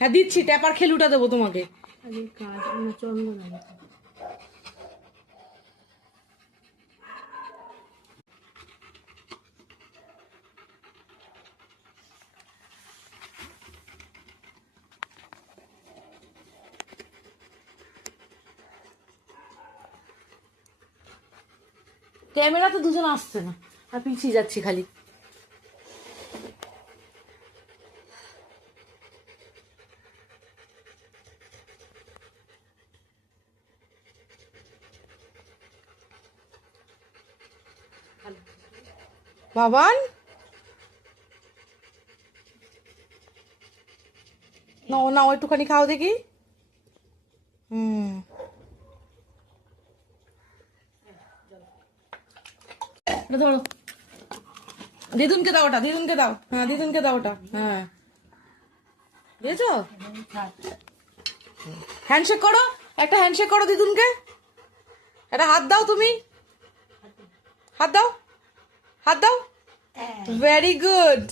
হ্যাঁ দিচ্ছি, ট্যাপার খেলুটা দেবো তোমাকে। ক্যামেরা তো দুজন আসছে না, আর পিছিয়ে যাচ্ছি খালি। বাবান নাও নাও, একটুখানি খাও দেখি। এটা ধরো, দিদুনকে দাও ওটা, দিদুনকে দাও। হ্যাঁ দিদুনকে দাও ওটা। হ্যাঁ দিয়েছো? হ্যান্ডশেক করো, একটা হ্যান্ডশেক করো দিদুনকে। একটা হাত দাও তুমি, হাত দাও, হাত দাও। Very good.